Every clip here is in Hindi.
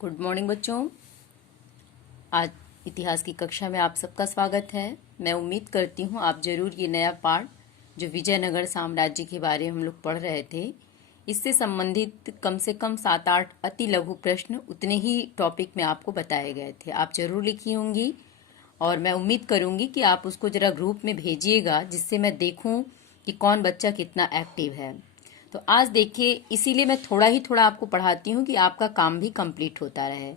गुड मॉर्निंग बच्चों। आज इतिहास की कक्षा में आप सबका स्वागत है। मैं उम्मीद करती हूँ आप जरूर ये नया पाठ जो विजयनगर साम्राज्य के बारे में हम लोग पढ़ रहे थे, इससे संबंधित कम से कम 7-8 अति लघु प्रश्न उतने ही टॉपिक में आपको बताए गए थे, आप जरूर लिखी होंगी और मैं उम्मीद करूंगी कि आप उसको जरा ग्रुप में भेजिएगा, जिससे मैं देखूं कि कौन बच्चा कितना एक्टिव है। तो आज देखिए, इसीलिए मैं थोड़ा आपको पढ़ाती हूँ कि आपका काम भी कंप्लीट होता रहे।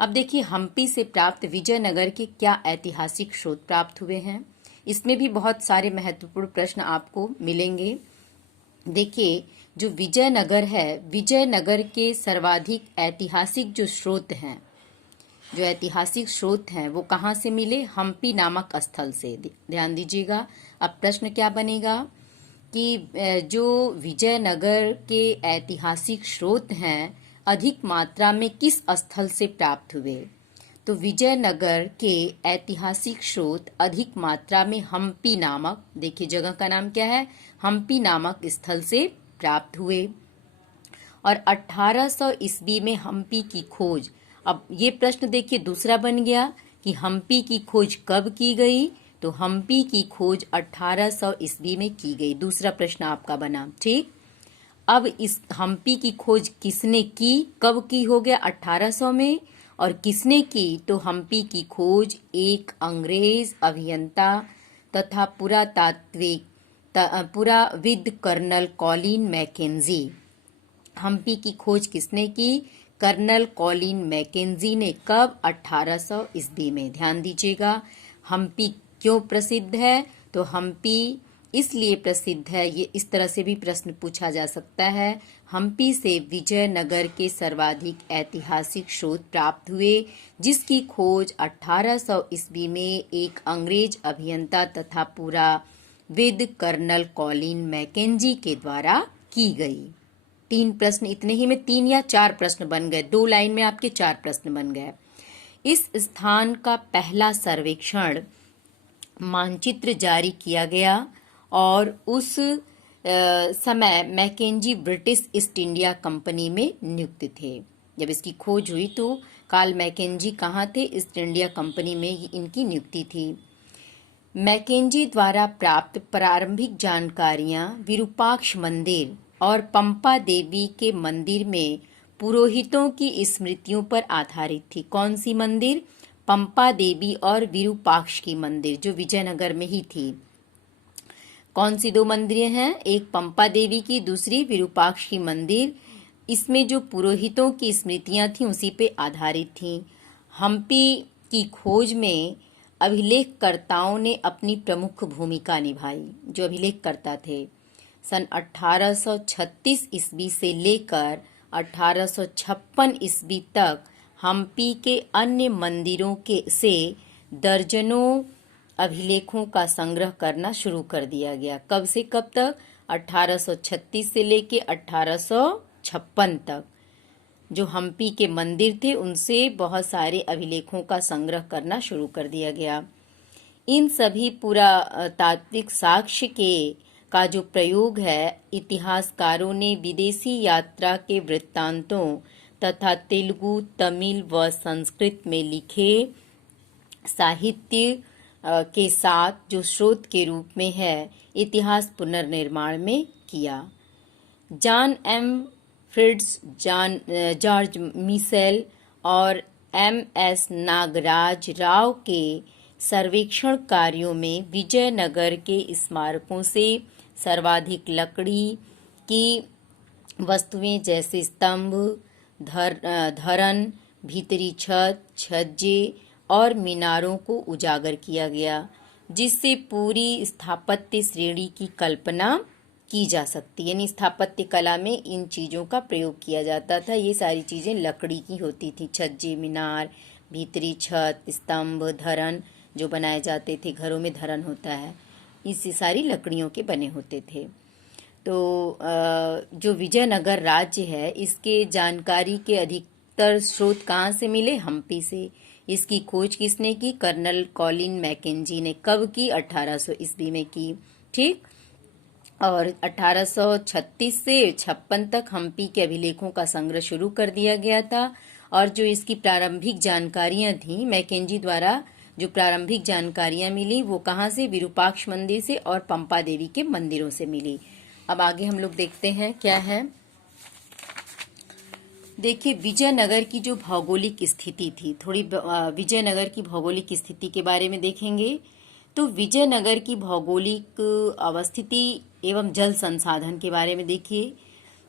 अब देखिए, हम्पी से प्राप्त विजयनगर के क्या ऐतिहासिक स्रोत प्राप्त हुए हैं। इसमें भी बहुत सारे महत्वपूर्ण प्रश्न आपको मिलेंगे। देखिए, जो विजयनगर है, विजयनगर के सर्वाधिक ऐतिहासिक जो स्रोत हैं, जो ऐतिहासिक स्रोत हैं वो कहाँ से मिले? हम्पी नामक स्थल से। ध्यान दीजिएगा। अब प्रश्न क्या बनेगा कि जो विजयनगर के ऐतिहासिक स्रोत हैं अधिक मात्रा में किस स्थल से प्राप्त हुए? तो विजयनगर के ऐतिहासिक स्रोत अधिक मात्रा में हम्पी नामक, देखिए जगह का नाम क्या है, हम्पी नामक स्थल से प्राप्त हुए। और 1800 ईस्वी में हम्पी की खोज। अब ये प्रश्न देखिए दूसरा बन गया कि हम्पी की खोज कब की गई? तो हम्पी की खोज 1800 ईस्वी में की गई। दूसरा प्रश्न आपका बना, ठीक। अब इस हम्पी की खोज किसने की, कब की हो गया? 1800 में। और किसने की? तो हम्पी की खोज एक अंग्रेज अभियंता तथा पुराविद कर्नल कॉलिन मैकेंजी। हम्पी की खोज किसने की? कर्नल कॉलिन मैकेंजी ने। कब? 1800 ईस्वी में। ध्यान दीजिएगा। हम्पी क्यों प्रसिद्ध है? तो हम्पी इसलिए प्रसिद्ध है, ये इस तरह से भी प्रश्न पूछा जा सकता है, हम्पी से विजयनगर के सर्वाधिक ऐतिहासिक स्रोत प्राप्त हुए, जिसकी खोज 1800 ईस्वी में एक अंग्रेज अभियंता तथा पुराविद कर्नल कॉलिन मैकेंजी के द्वारा की गई। 3 प्रश्न, इतने ही में 3 या 4 प्रश्न बन गए। 2 लाइन में आपके 4 प्रश्न बन गए। इस स्थान का पहला सर्वेक्षण मानचित्र जारी किया गया और उस समय Mackenzie British East India Company में नियुक्त थे। जब इसकी खोज हुई तो कार्ल मैकेंजी कहाँ थे? ईस्ट इंडिया कंपनी में इनकी नियुक्ति थी। मैकेंजी द्वारा प्राप्त प्रारंभिक जानकारियां विरूपाक्ष मंदिर और पंपा देवी के मंदिर में पुरोहितों की स्मृतियों पर आधारित थी। कौन सी मंदिर? पंपा देवी और विरूपाक्ष की मंदिर, जो विजयनगर में ही थी। कौन सी 2 मंदिरें हैं? एक पंपा देवी की, दूसरी विरूपाक्ष की मंदिर। इसमें जो पुरोहितों की स्मृतियां थी उसी पे आधारित थी। हम्पी की खोज में अभिलेखकर्ताओं ने अपनी प्रमुख भूमिका निभाई। जो अभिलेखकर्ता थे, सन 1836 ईस्वी से लेकर 1856 ईस्वी तक हम्पी के अन्य मंदिरों से दर्जनों अभिलेखों का संग्रह करना शुरू कर दिया गया। कब से कब तक? 1836 से लेके 1856 तक जो हम्पी के मंदिर थे उनसे बहुत सारे अभिलेखों का संग्रह करना शुरू कर दिया गया। इन सभी पुरातात्विक साक्ष्य का जो प्रयोग है, इतिहासकारों ने विदेशी यात्रा के वृत्तांतों तथा तेलुगु, तमिल व संस्कृत में लिखे साहित्य के साथ जो स्रोत के रूप में है, इतिहास पुनर्निर्माण में किया। John M Fritz, George Michell और MS नागराज राव के सर्वेक्षण कार्यों में विजयनगर के स्मारकों से सर्वाधिक लकड़ी की वस्तुएं जैसे स्तंभ, धरन, भीतरी छत, छज्जे और मीनारों को उजागर किया गया, जिससे पूरी स्थापत्य श्रेणी की कल्पना की जा सकती है। यानी स्थापत्य कला में इन चीज़ों का प्रयोग किया जाता था। ये सारी चीज़ें लकड़ी की होती थी। छज्जे, मीनार, भीतरी छत, स्तंभ, धरन जो बनाए जाते थे, घरों में धरन होता है, इससे सारी लकड़ियों के बने होते थे। तो जो विजयनगर राज्य है, इसके जानकारी के अधिकतर स्रोत कहाँ से मिले? हम्पी से। इसकी खोज किसने की? कर्नल कॉलिन मैकेंजी ने। कब की? 1800 ईस्वी में की, ठीक। और 1836 से 56 तक हम्पी के अभिलेखों का संग्रह शुरू कर दिया गया था और जो इसकी प्रारंभिक जानकारियां थी मैकेंजी द्वारा, जो प्रारंभिक जानकारियां मिली वो कहाँ से, विरूपाक्ष मंदिर से और पंपा देवी के मंदिरों से मिली। अब आगे हम लोग देखते हैं क्या है। देखिए विजयनगर की जो भौगोलिक स्थिति थी, थोड़ी विजयनगर की भौगोलिक स्थिति के बारे में देखेंगे। तो विजयनगर की भौगोलिक अवस्थिति एवं जल संसाधन के बारे में देखिए।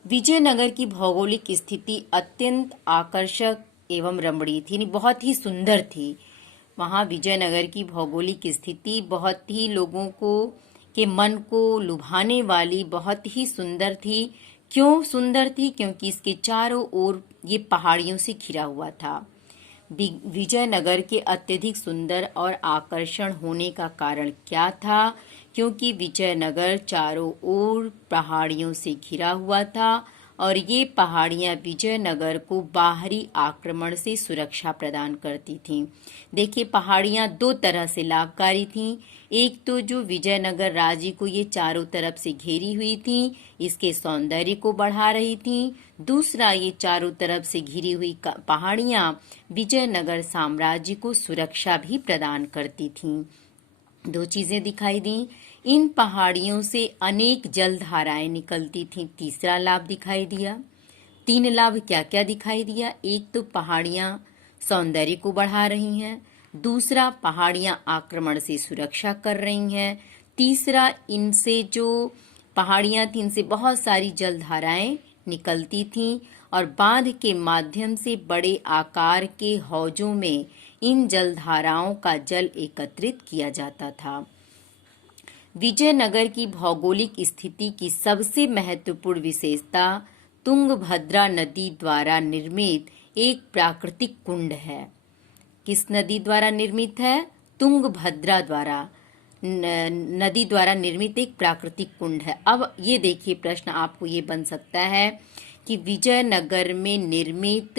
विजयनगर की भौगोलिक स्थिति अत्यंत आकर्षक एवं रमणीय थी, यानी बहुत ही सुंदर थी। वहाँ विजयनगर की भौगोलिक स्थिति बहुत ही लोगों को के मन को लुभाने वाली, बहुत ही सुंदर थी। क्यों सुंदर थी? क्योंकि इसके चारों ओर ये पहाड़ियों से घिरा हुआ था। विजयनगर के अत्यधिक सुंदर और आकर्षण होने का कारण क्या था? क्योंकि विजयनगर चारों ओर पहाड़ियों से घिरा हुआ था और ये पहाड़ियां विजयनगर को बाहरी आक्रमण से सुरक्षा प्रदान करती थीं। देखिए पहाड़ियां दो तरह से लाभकारी थीं। एक तो जो विजयनगर राज्य को ये चारों तरफ से घेरी हुई थी, इसके सौंदर्य को बढ़ा रही थी। दूसरा, ये चारों तरफ से घिरी हुई पहाड़ियां विजयनगर साम्राज्य को सुरक्षा भी प्रदान करती थीं। दो चीजें दिखाई दी। इन पहाड़ियों से अनेक जलधाराएं निकलती थीं। तीसरा लाभ दिखाई दिया। तीन लाभ क्या क्या दिखाई दिया? एक तो पहाड़ियां सौंदर्य को बढ़ा रही हैं, दूसरा पहाड़ियां आक्रमण से सुरक्षा कर रही हैं, तीसरा इनसे जो पहाड़ियां थी इनसे बहुत सारी जलधाराएं निकलती थीं और बांध के माध्यम से बड़े आकार के हौजों में इन जलधाराओं का जल एकत्रित किया जाता था। विजयनगर की भौगोलिक स्थिति की सबसे महत्वपूर्ण विशेषता तुंगभद्रा नदी द्वारा निर्मित एक प्राकृतिक कुंड है। किस नदी द्वारा निर्मित है? तुंगभद्रा द्वारा नदी द्वारा निर्मित एक प्राकृतिक कुंड है। अब ये देखिए प्रश्न आपको ये बन सकता है कि विजयनगर में निर्मित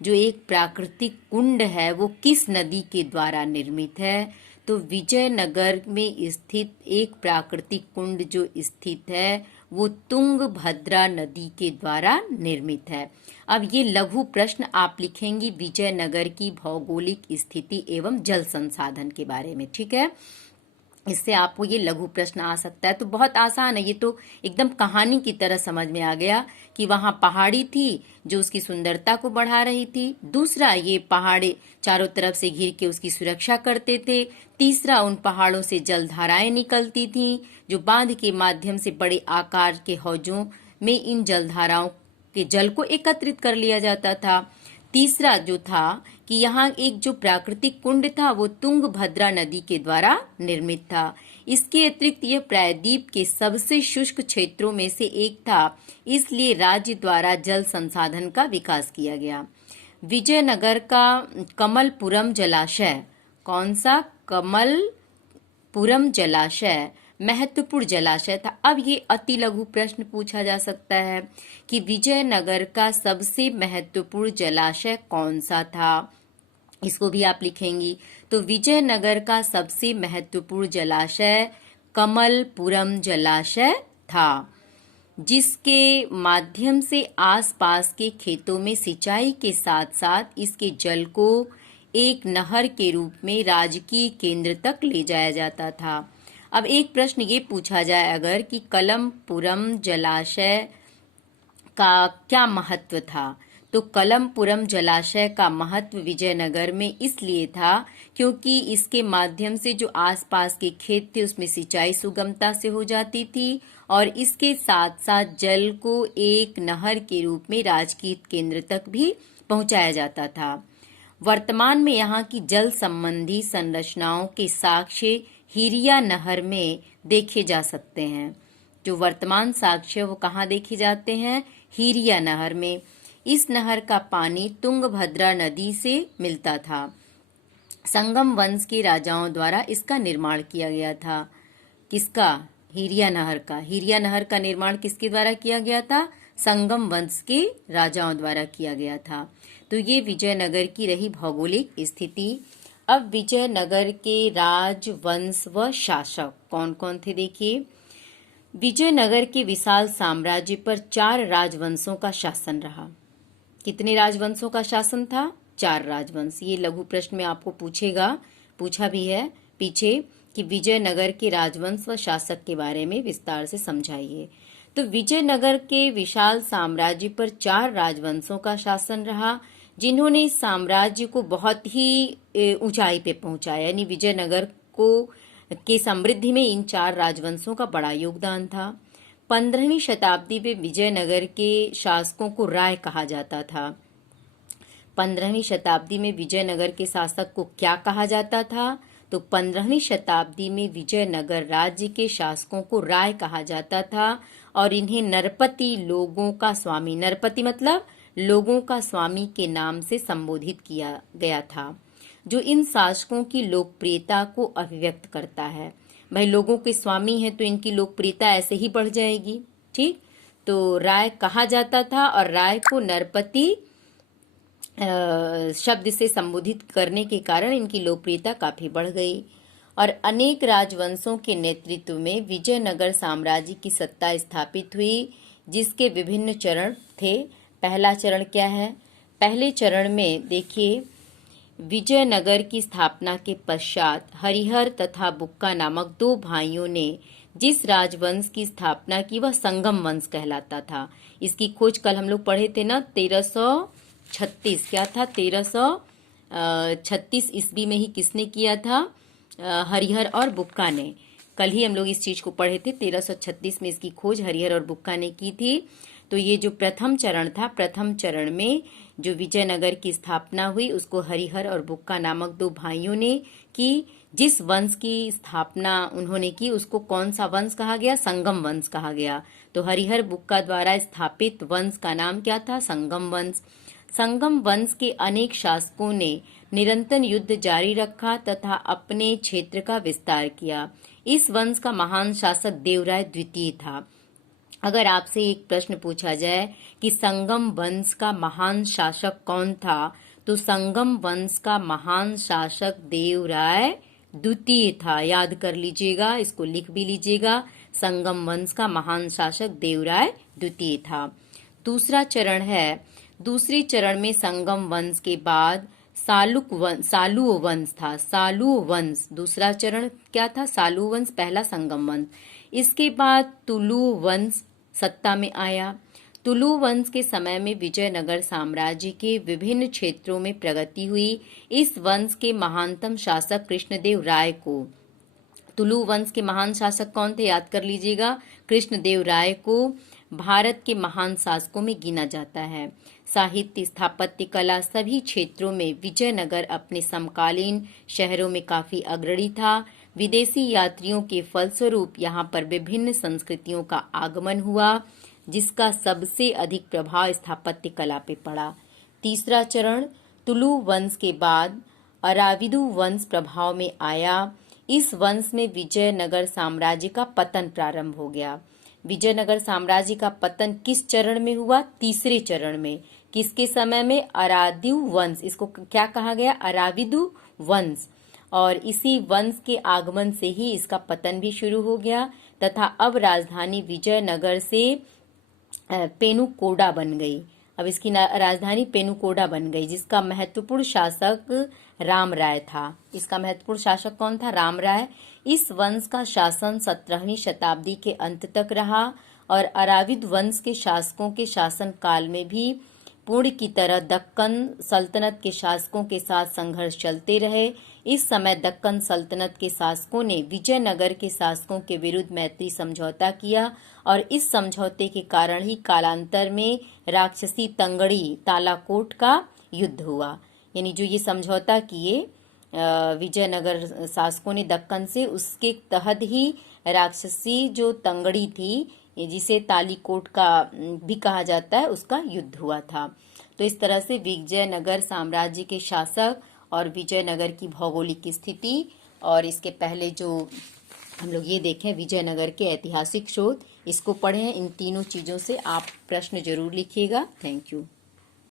जो एक प्राकृतिक कुंड है वो किस नदी के द्वारा निर्मित है? तो विजयनगर में स्थित एक प्राकृतिक कुंड जो स्थित है वो तुंगभद्रा नदी के द्वारा निर्मित है। अब ये लघु प्रश्न आप लिखेंगी विजयनगर की भौगोलिक स्थिति एवं जल संसाधन के बारे में, ठीक है। इससे आपको ये लघु प्रश्न आ सकता है। तो बहुत आसान है, ये तो एकदम कहानी की तरह समझ में आ गया कि वहां पहाड़ी थी जो उसकी सुंदरता को बढ़ा रही थी। दूसरा, ये पहाड़े चारों तरफ से घिर के उसकी सुरक्षा करते थे। तीसरा, उन पहाड़ों से जलधाराएं निकलती थीं जो बांध के माध्यम से बड़े आकार के हौजों में इन जलधाराओं के जल को एकत्रित कर लिया जाता था। तीसरा जो था कि यहाँ एक जो प्राकृतिक कुंड था वो तुंगभद्रा नदी के द्वारा निर्मित था। इसके अतिरिक्त यह प्रायद्वीप के सबसे शुष्क क्षेत्रों में से एक था, इसलिए राज्य द्वारा जल संसाधन का विकास किया गया। विजयनगर का कमलपुरम जलाशय, कौन सा? कमलपुरम जलाशय महत्वपूर्ण जलाशय था। अब ये अति लघु प्रश्न पूछा जा सकता है कि विजयनगर का सबसे महत्वपूर्ण जलाशय कौन सा था, इसको भी आप लिखेंगी। तो विजयनगर का सबसे महत्वपूर्ण जलाशय कमलपुरम जलाशय था, जिसके माध्यम से आसपास के खेतों में सिंचाई के साथ साथ इसके जल को एक नहर के रूप में राजकीय केंद्र तक ले जाया जाता था। अब एक प्रश्न ये पूछा जाए अगर कि कमलपुरम जलाशय का क्या महत्व था, तो कमलपुरम जलाशय का महत्व विजयनगर में इसलिए था क्योंकि इसके माध्यम से जो आसपास के खेत थे उसमें सिंचाई सुगमता से हो जाती थी और इसके साथ साथ जल को एक नहर के रूप में राजकीय केंद्र तक भी पहुंचाया जाता था। वर्तमान में यहाँ की जल संबंधी संरचनाओं के साक्ष्य हिरिया नहर में देखे जा सकते हैं। जो वर्तमान साक्ष्य वो कहाँ देखे जाते हैं? हिरिया नहर में। इस नहर का पानी तुंगभद्रा नदी से मिलता था। संगम वंश के राजाओं द्वारा इसका निर्माण किया गया था। किसका? हिरिया नहर का। हिरिया नहर का निर्माण किसके द्वारा किया गया था? संगम वंश के राजाओं द्वारा किया गया था। तो ये विजयनगर की रही भौगोलिक स्थिति। अब विजयनगर के राजवंश व शासक कौन कौन थे देखिए। विजयनगर के विशाल साम्राज्य पर 4 राजवंशों का शासन रहा। कितने राजवंशों का शासन था? 4 राजवंश। ये लघु प्रश्न में आपको पूछा भी है पीछे कि विजयनगर के राजवंश व शासक के बारे में विस्तार से समझाइए। तो विजयनगर के विशाल साम्राज्य पर 4 राजवंशों का शासन रहा, जिन्होंने इस साम्राज्य को बहुत ही ऊंचाई पे पहुंचाया। यानी विजयनगर के समृद्धि में इन 4 राजवंशों का बड़ा योगदान था। 15वीं शताब्दी में विजयनगर के शासकों को राय कहा जाता था। 15वीं शताब्दी में विजयनगर के शासक को क्या कहा जाता था? तो 15वीं शताब्दी में विजयनगर राज्य के शासकों को राय कहा जाता था और इन्हें नरपति, लोगों का स्वामी, नरपति मतलब लोगों का स्वामी के नाम से संबोधित किया गया था, जो इन शासकों की लोकप्रियता को अभिव्यक्त करता है। भाई लोगों के स्वामी हैं तो इनकी लोकप्रियता ऐसे ही बढ़ जाएगी। ठीक, तो राय कहा जाता था और राय को नरपति शब्द से संबोधित करने के कारण इनकी लोकप्रियता काफी बढ़ गई और अनेक राजवंशों के नेतृत्व में विजयनगर साम्राज्य की सत्ता स्थापित हुई, जिसके विभिन्न चरण थे। पहला चरण क्या है? पहले चरण में देखिए, विजयनगर की स्थापना के पश्चात हरिहर तथा बुक्का नामक 2 भाइयों ने जिस राजवंश की स्थापना की वह संगम वंश कहलाता था। इसकी खोज कल हम लोग पढ़े थे ना, 1336 क्या था? 1336 ईस्वी में ही किसने किया था? हरिहर और बुक्का ने। कल ही हम लोग इस चीज को पढ़े थे। 1336 में इसकी खोज हरिहर और बुक्का ने की थी। तो ये जो प्रथम चरण था, प्रथम चरण में जो विजयनगर की स्थापना हुई उसको हरिहर और बुक्का नामक 2 भाइयों ने की। जिस वंश की स्थापना उन्होंने की उसको कौन सा वंश कहा गया? संगम वंश कहा गया। तो हरिहर बुक्का द्वारा स्थापित वंश का नाम क्या था? संगम वंश। संगम वंश के अनेक शासकों ने निरंतर युद्ध जारी रखा तथा अपने क्षेत्र का विस्तार किया। इस वंश का महान शासक देवराय द्वितीय था। अगर आपसे एक प्रश्न पूछा जाए कि संगम वंश का महान शासक कौन था, तो संगम वंश का महान शासक देवराय द्वितीय था। याद कर लीजिएगा, इसको लिख भी लीजिएगा। संगम वंश का महान शासक देवराय द्वितीय था। दूसरा चरण है, दूसरे चरण में संगम वंश के बाद सालू वंश था। सालू वंश दूसरा चरण क्या था? सालू वंश, पहला संगम वंश। इसके बाद तुलु वंश सत्ता में आया। तुलु वंश के समय में विजयनगर साम्राज्य के विभिन्न क्षेत्रों में प्रगति हुई। इस वंश के महानतम शासक कृष्णदेव राय को, तुलु वंश के महान शासक कौन थे? याद कर लीजिएगा। कृष्णदेव राय को भारत के महान शासकों में गिना जाता है। साहित्य, स्थापत्य कला सभी क्षेत्रों में विजयनगर अपने समकालीन शहरों में काफी अग्रणी था। विदेशी यात्रियों के फलस्वरूप यहाँ पर विभिन्न संस्कृतियों का आगमन हुआ, जिसका सबसे अधिक प्रभाव स्थापत्य कला पे पड़ा। तीसरा चरण, तुलु वंश के बाद अराविदु वंश प्रभाव में आया। इस वंश में विजयनगर साम्राज्य का पतन प्रारंभ हो गया। विजयनगर साम्राज्य का पतन किस चरण में हुआ? तीसरे चरण में। किसके समय में? अराविदु वंश, इसको क्या कहा गया? अराविदु वंश। और इसी वंश के आगमन से ही इसका पतन भी शुरू हो गया तथा अब राजधानी विजयनगर से पेनुकोडा बन गई। अब इसकी राजधानी पेनुकोडा बन गई, जिसका महत्वपूर्ण शासक राम राय था। इसका महत्वपूर्ण शासक कौन था? राम राय। इस वंश का शासन 17वीं शताब्दी के अंत तक रहा और अराविद वंश के शासकों के शासन काल में भी पूर्ण की तरह दक्कन सल्तनत के शासकों के साथ संघर्ष चलते रहे। इस समय दक्कन सल्तनत के शासकों ने विजयनगर के शासकों के विरुद्ध मैत्री समझौता किया और इस समझौते के कारण ही कालांतर में राक्षसी तंगड़ी तालाकोट का युद्ध हुआ। यानी जो ये समझौता किए विजयनगर शासकों ने दक्कन से, उसके तहत ही राक्षसी जो तंगड़ी थी, जिसे तालीकोट का भी कहा जाता है, उसका युद्ध हुआ था। तो इस तरह से विजयनगर साम्राज्य के शासक और विजयनगर की भौगोलिक स्थिति और इसके पहले जो हम लोग ये देखें विजयनगर के ऐतिहासिक शोध, इसको पढ़ें। इन तीनों चीजों से आप प्रश्न जरूर लिखिएगा। Thank you.